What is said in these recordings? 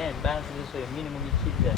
Evet ben size söyleyeyim minimum 2 de.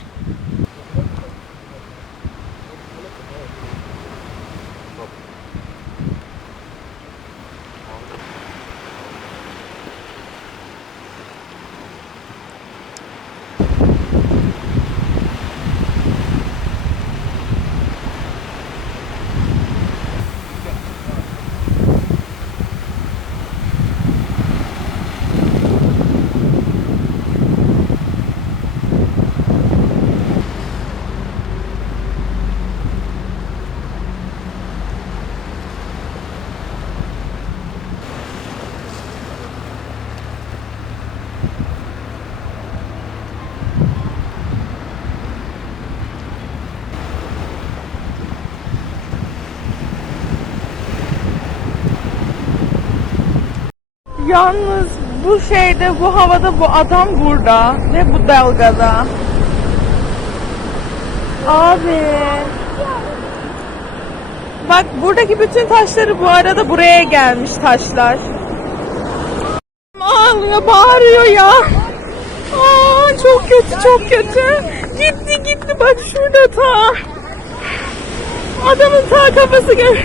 Yalnız bu şeyde, bu havada bu adam burada ve bu dalgada. Abi. Bak buradaki bütün taşları bu arada buraya gelmiş taşlar. Ağlıyor, bağırıyor ya. Aa, çok kötü, çok kötü. Gitti gitti bak şurada ta. Adamın ta kafası gör.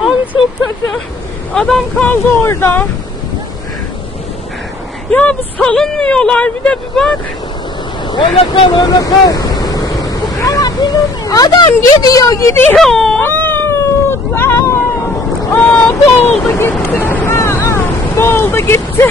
Abi çok kötü. Adam kaldı orada. Ya bu salınmıyorlar bir de bir bak. Öyle kal öyle kal. Adam gidiyor gidiyor. Aa, boğuldu gitti. Aa, boğuldu gitti.